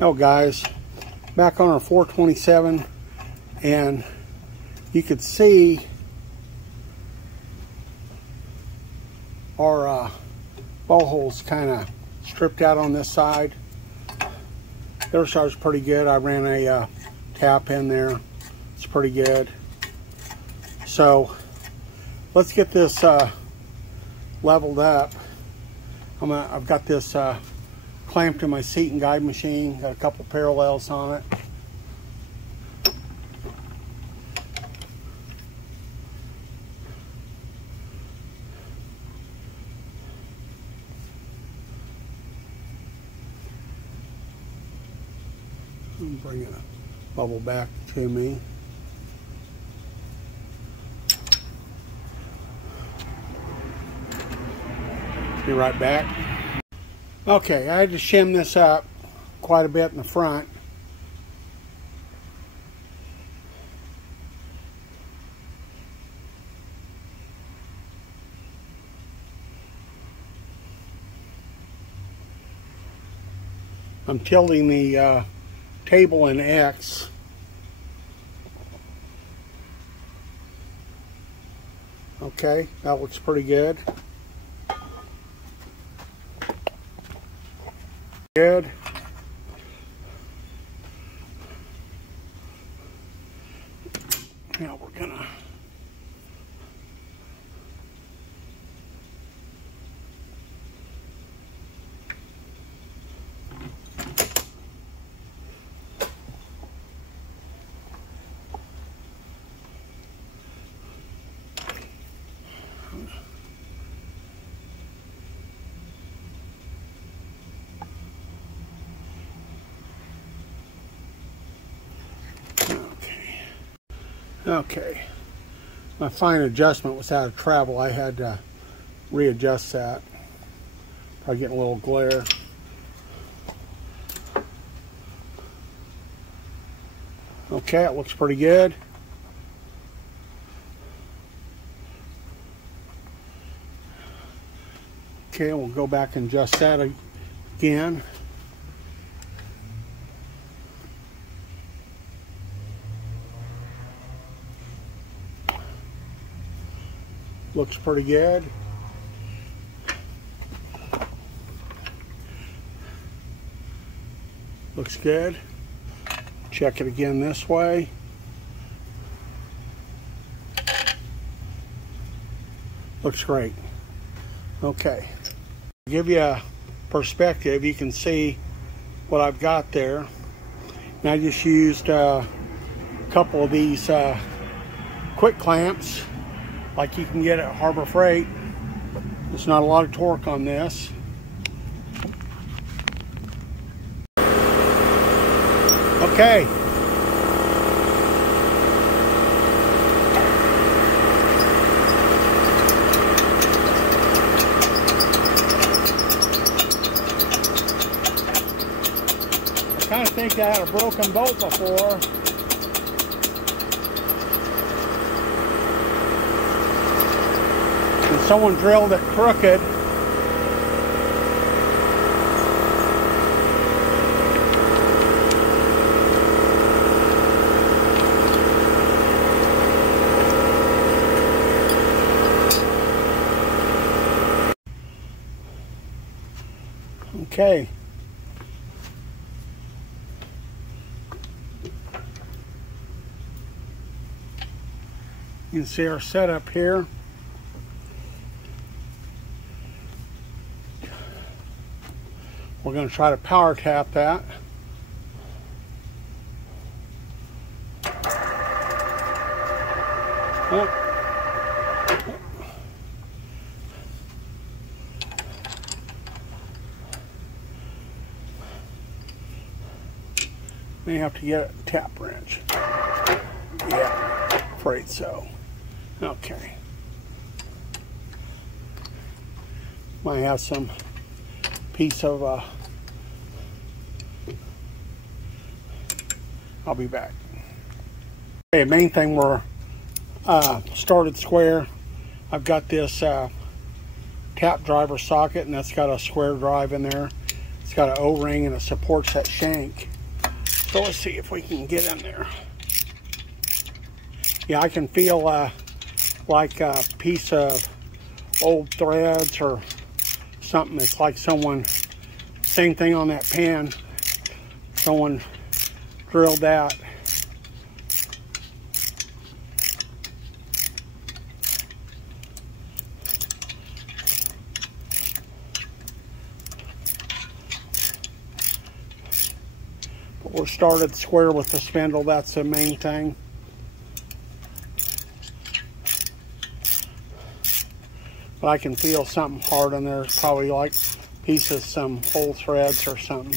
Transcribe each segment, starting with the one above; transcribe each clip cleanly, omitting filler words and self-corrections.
Oh guys, back on our 427, and you could see our bow holes kind of stripped out on this side. The other side was pretty good. I ran a tap in there. It's pretty good. So let's get this leveled up. I've got this clamped to my seat and guide machine. Got a couple parallels on it. I'm bringing a bubble back to me. Be right back. Okay, I had to shim this up quite a bit in the front. I'm tilting the table in X. Okay, that looks pretty good. Good. Now we're gonna Okay, my fine adjustment was out of travel. I had to readjust that. Probably getting a little glare. Okay, it looks pretty good. Okay, we'll go back and adjust that again. Looks pretty good. Looks good. Check it again this way. Looks great. Okay. To give you a perspective, you can see what I've got there. And I just used a couple of these quick clamps like you can get at Harbor Freight. There's not a lot of torque on this. Okay. I kind of think I had a broken bolt before. And someone drilled it crooked. Okay. You can see our setup here. We're going to try to power tap that. May have to get a tap wrench. Yeah, afraid so. Okay. Might have some piece of I'll be back. Okay, main thing, we're started square. I've got this tap driver socket, and that's got a square drive in there. It's got an O-ring and it supports that shank. So let's see if we can get in there. Yeah, I can feel like a piece of old threads or something. It's like someone, same thing on that pan, someone drilled that. But we're started square with the spindle, that's the main thing. But I can feel something hard in there. It's probably like pieces, some old threads or something.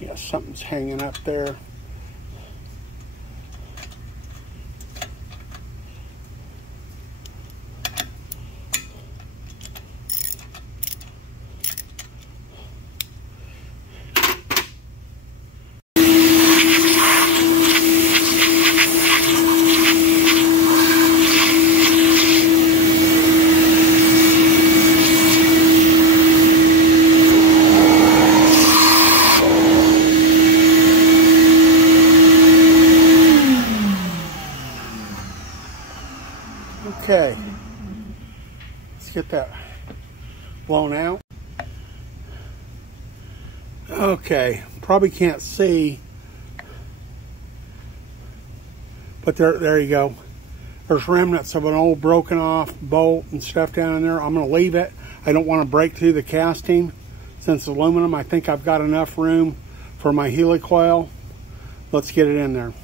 Yeah, something's hanging up there. Okay, let's get that blown out. Okay, probably can't see, but there you go. There's remnants of an old broken off bolt and stuff down in there. I'm going to leave it. I don't want to break through the casting. Since it's aluminum, I think I've got enough room for my helicoil. Let's get it in there.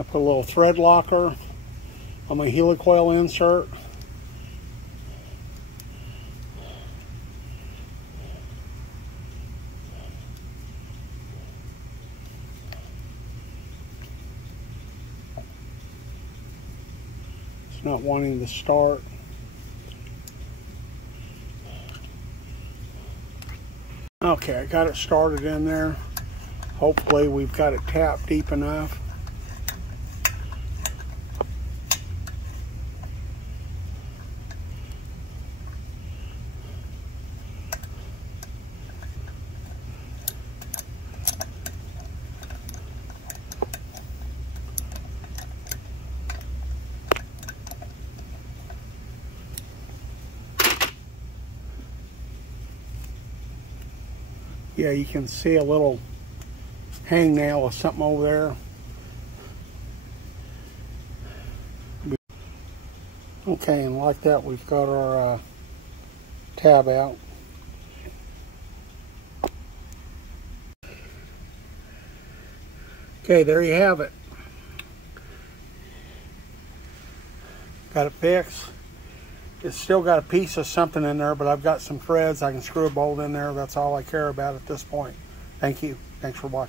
I put a little thread locker on my helicoil insert. It's not wanting to start. Okay, I got it started in there. Hopefully we've got it tapped deep enough. Yeah, you can see a little hangnail or something over there. Okay, and like that, we've got our tab out. Okay, there you have it. Got it fixed. It's still got a piece of something in there, but I've got some threads. I can screw a bolt in there. That's all I care about at this point. Thank you. Thanks for watching.